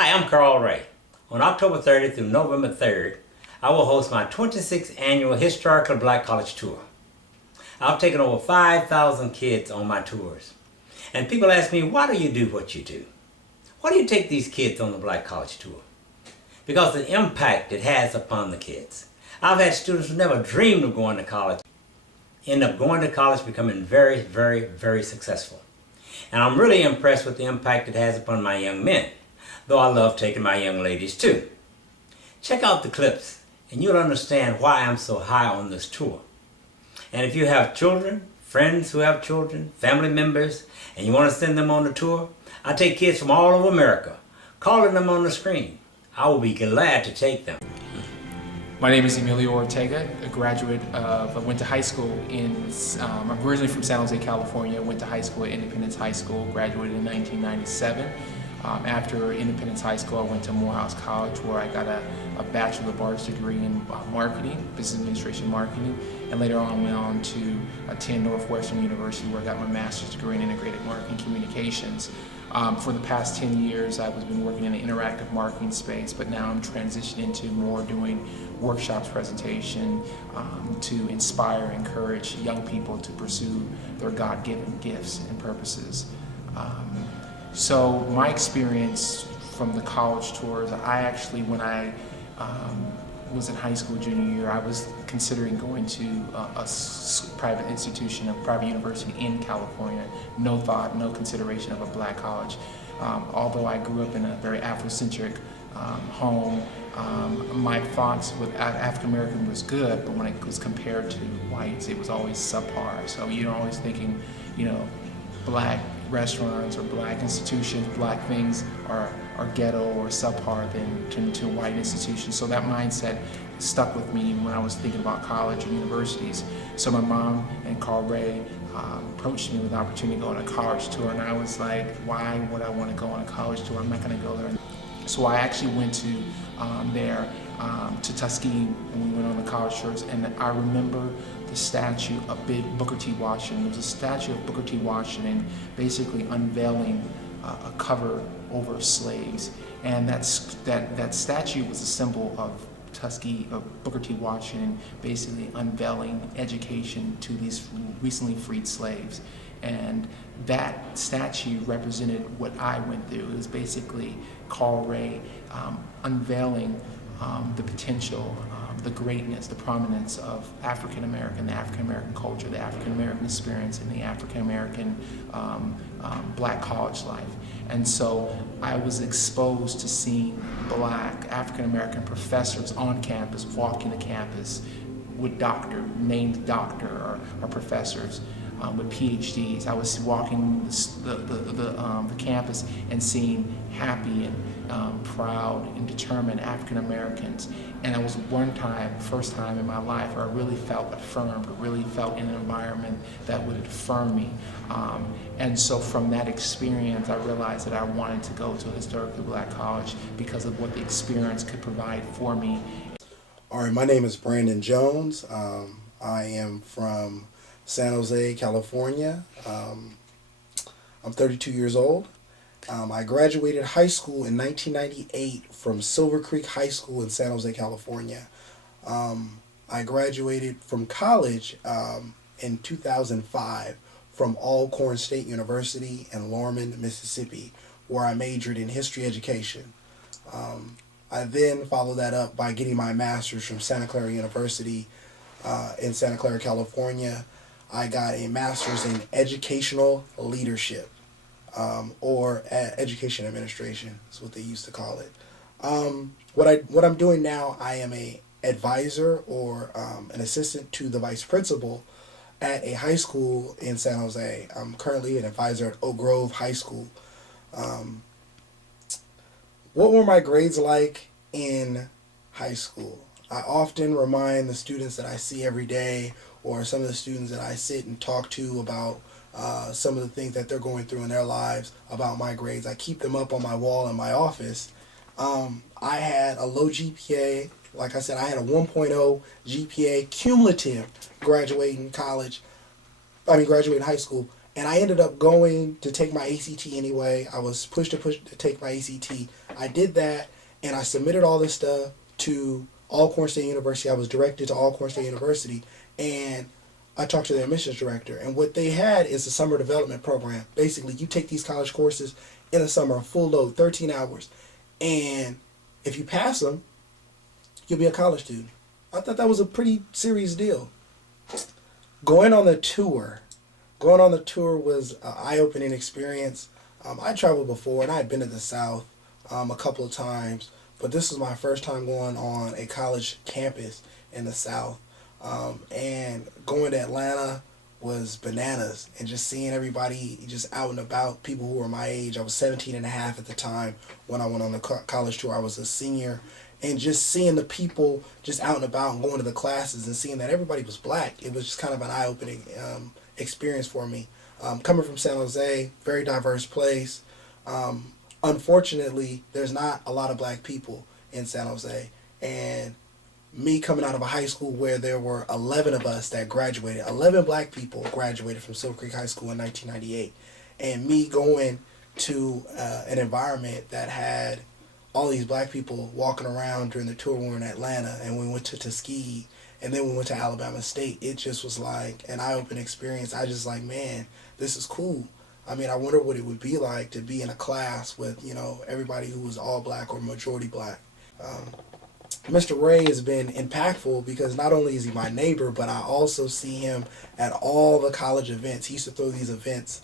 Hi, I'm Carl Ray. On October 30th through November 3rd, I will host my 26th annual Historical Black College Tour. I've taken over 5,000 kids on my tours. And people ask me, why do you do what you do? Why do you take these kids on the Black College Tour? Because the impact it has upon the kids. I've had students who never dreamed of going to college, end up going to college, becoming very, very, very successful. And I'm really impressed with the impact it has upon my young men, though I love taking my young ladies too. Check out the clips and you'll understand why I'm so high on this tour. And if you have children, friends who have children, family members, and you want to send them on the tour, I take kids from all over America, calling them on the screen. I will be glad to take them. My name is Emilio Ortega, a graduate of, I went to high school I'm originally from San Jose, California, went to high school at Independence High School, graduated in 1997. After Independence High School, I went to Morehouse College where I got a Bachelor of Arts degree in marketing, business administration marketing, and later on went on to attend Northwestern University where I got my master's degree in integrated marketing communications. For the past 10 years, I've been working in the interactive marketing space, but now I'm transitioning into more doing workshops, presentation, to inspire, encourage young people to pursue their God-given gifts and purposes. So my experience from the college tours, I actually, when I was in high school junior year, I was considering going to a private institution, a private university in California. No thought, no consideration of a black college. Although I grew up in a very Afrocentric home, my thoughts with African American was good, but when it was compared to whites, it was always subpar. So you're always thinking, black restaurants or black institutions, black things are ghetto or subpar than to white institutions. So that mindset stuck with me when I was thinking about college or universities. So my mom and Carl Ray approached me with the opportunity to go on a college tour, and I was like, why would I want to go on a college tour? I'm not going to go there. So I actually went to to Tuskegee when we went on the college tours, and I remember the statue of big Booker T. Washington. There was a statue of Booker T. Washington basically unveiling a cover over slaves, and that statue was a symbol of Tuskegee, of Booker T. Washington, basically unveiling education to these recently freed slaves. And that statue represented what I went through. It was basically Carl Ray unveiling the potential, the greatness, the prominence of African American, the African American culture, the African American experience, and the African American black college life. And so I was exposed to seeing black African American professors on campus, walking the campus with named doctor or professors. With PhDs. I was walking the campus and seeing happy and proud and determined African Americans. And it was first time in my life where I really felt affirmed, really felt in an environment that would affirm me. And so from that experience, I realized that I wanted to go to a historically black college because of what the experience could provide for me. All right, my name is Brandon Jones. I am from San Jose, California. I'm 32 years old. I graduated high school in 1998 from Silver Creek High School in San Jose, California. I graduated from college in 2005 from Alcorn State University in Lorman, Mississippi, where I majored in history education. I then followed that up by getting my master's from Santa Clara University in Santa Clara, California. I got a master's in educational leadership, or education administration is what they used to call it. What I'm doing now, I am a advisor or an assistant to the vice principal at a high school in San Jose. I'm currently an advisor at Oak Grove High School. What were my grades like in high school? I often remind the students that I see every day, or some of the students that I sit and talk to about some of the things that they're going through in their lives about my grades. I keep them up on my wall in my office. I had a low GPA. Like I said, I had a 1.0 GPA cumulative graduating high school. And I ended up going to take my ACT anyway. I was pushed to take my ACT. I did that, and I submitted all this stuff to Alcorn State University. I was directed to Alcorn State University, and I talked to their admissions director. And what they had is a summer development program. Basically, you take these college courses in the summer, a full load, 13 hours, and if you pass them, you'll be a college student. I thought that was a pretty serious deal. Going on the tour was an eye-opening experience. I traveled before, and I had been to the South a couple of times, but this was my first time going on a college campus in the South. And going to Atlanta was bananas, and just seeing everybody just out and about, people who were my age. I was 17 and a half at the time when I went on the college tour. I was a senior, and just seeing the people just out and about and going to the classes and seeing that everybody was black, it was just kind of an eye-opening experience for me. Coming from San Jose, very diverse place. Unfortunately, there's not a lot of black people in San Jose, and me coming out of a high school where there were 11 of us that graduated, 11 black people graduated from Silver Creek High School in 1998, and me going to an environment that had all these black people walking around during the tour when we were in Atlanta, and we went to Tuskegee, and then we went to Alabama State. It just was like an eye-opening experience. I just like, man, this is cool. I mean, I wonder what it would be like to be in a class with, everybody who was all black or majority black. Mr. Ray has been impactful because not only is he my neighbor, but I also see him at all the college events. He used to throw these events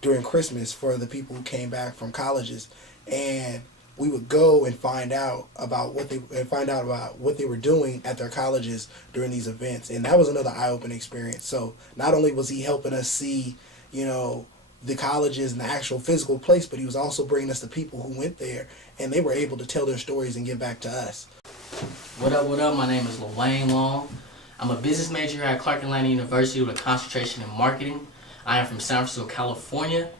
during Christmas for the people who came back from colleges, and we would go and find out about what they were doing at their colleges during these events, and that was another eye-opening experience. So not only was he helping us see, the colleges and the actual physical place, but he was also bringing us the people who went there, and they were able to tell their stories and give back to us. What up? My name is LaWayne Long. I'm a business major at Clark Atlanta University with a concentration in marketing. I am from San Francisco, California,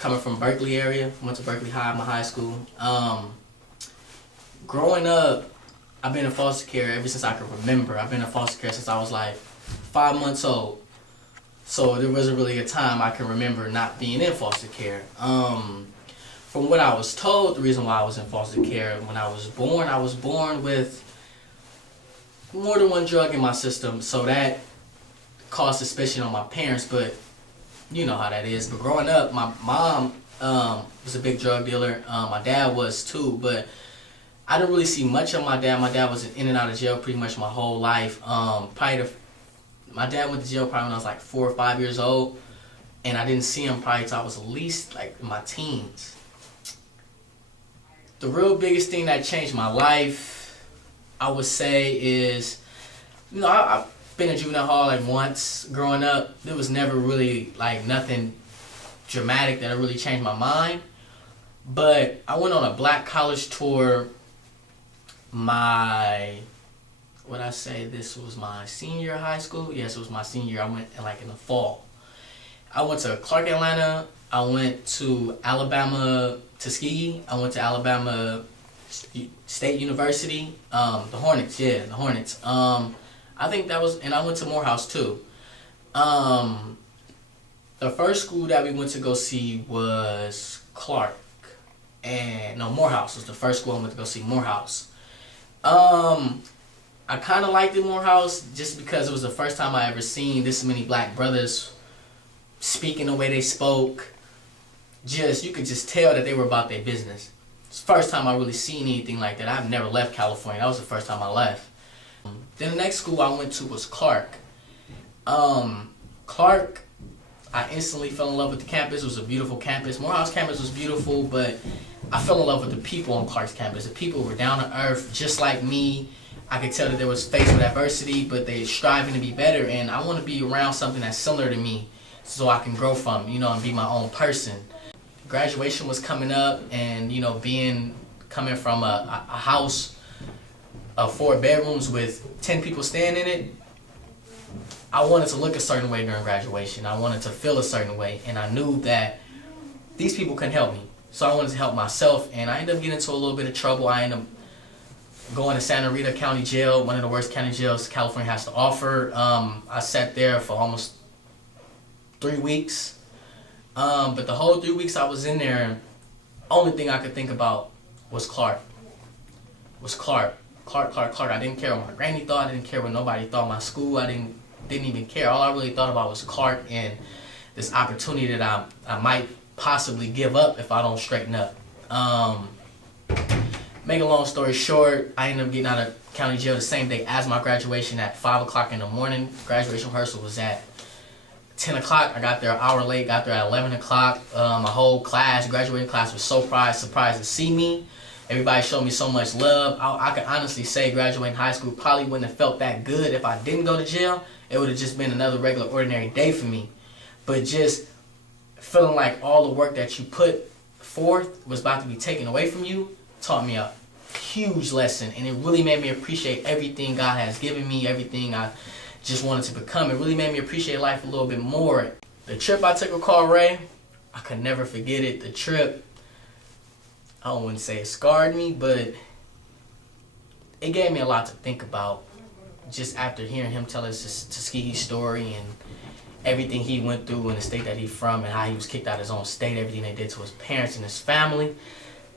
coming from Berkeley area. Went to Berkeley High, my high school. Growing up, I've been in foster care ever since I can remember. I've been in foster care since I was like 5 months old. So there wasn't really a time I can remember not being in foster care. From what I was told, the reason why I was in foster care, when I was born with more than one drug in my system, so that caused suspicion on my parents, but you know how that is. But growing up, my mom was a big drug dealer. My dad was too, but I didn't really see much of my dad. My dad was in and out of jail pretty much my whole life. My dad went to jail probably when I was like 4 or 5 years old, and I didn't see him probably until I was at least like in my teens. The real biggest thing that changed my life, I would say, is, I've been in juvenile hall like once growing up. There was never really like nothing dramatic that really changed my mind. But I went on a black college tour this was my senior year of high school. Yes, it was my senior year. I went in the fall. I went to Clark Atlanta. I went to Alabama, Tuskegee. I went to Alabama State University. The Hornets. I think that was, and I went to Morehouse too. The first school that we went to go see was Morehouse was the first school I went to go see, Morehouse. I kind of liked it, Morehouse, just because it was the first time I ever seen this many black brothers speaking the way they spoke. You could just tell that they were about their business. It's the first time I really seen anything like that. I've never left California. That was the first time I left. Then the next school I went to was Clark. Clark, I instantly fell in love with the campus. It was a beautiful campus. Morehouse campus was beautiful, but I fell in love with the people on Clark's campus. The people were down to earth, just like me. I could tell that they was faced with adversity, but they striving to be better, and I want to be around something that's similar to me so I can grow from, and be my own person. Graduation was coming up, and, coming from a house of 4 bedrooms with 10 people staying in it, I wanted to look a certain way during graduation. I wanted to feel a certain way, and I knew that these people couldn't help me. So I wanted to help myself, and I ended up getting into a little bit of trouble. I ended up going to Santa Rita County Jail, one of the worst county jails California has to offer. I sat there for almost 3 weeks. But the whole 3 weeks I was in there, only thing I could think about was Clark. Clark. I didn't care what my granny thought. I didn't care what nobody thought. My school, I didn't even care. All I really thought about was Clark and this opportunity that I might possibly give up if I don't straighten up. Make a long story short, I ended up getting out of county jail the same day as my graduation at 5 o'clock in the morning. Graduation rehearsal was at 10 o'clock. I got there an hour late, got there at 11 o'clock. My whole class, graduating class, was so surprised to see me. Everybody showed me so much love. I could honestly say graduating high school probably wouldn't have felt that good if I didn't go to jail. It would have just been another regular, ordinary day for me. But just feeling like all the work that you put forth was about to be taken away from you taught me a huge lesson. And it really made me appreciate everything God has given me, everything I just wanted to become. It really made me appreciate life a little bit more. The trip I took with Carl Ray, I could never forget it. The trip, I wouldn't say it scarred me, but it gave me a lot to think about. Just after hearing him tell us Tuskegee's story and everything he went through in the state that he's from and how he was kicked out of his own state, everything they did to his parents and his family.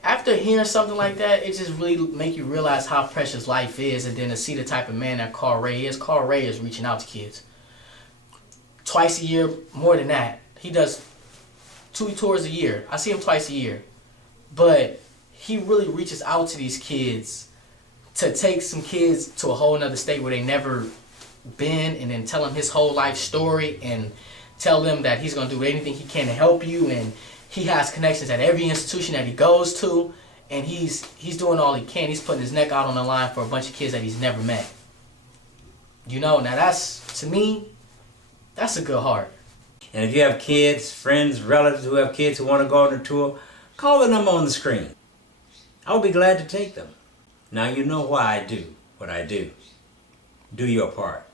After hearing something like that, it just really make you realize how precious life is, and then to see the type of man that Carl Ray is. Carl Ray is reaching out to kids. Twice a year, more than that. He does 2 tours a year. I see him twice a year. But he really reaches out to these kids to take some kids to a whole nother state where they never been, and then tell them his whole life story and tell them that he's going to do anything he can to help you, and he has connections at every institution that he goes to, and he's doing all he can. He's putting his neck out on the line for a bunch of kids that he's never met. You know, now that's, to me, that's a good heart. And if you have kids, friends, relatives who have kids who want to go on a tour, call the number on the screen. I will be glad to take them. Now you know why I do what I do. Do your part.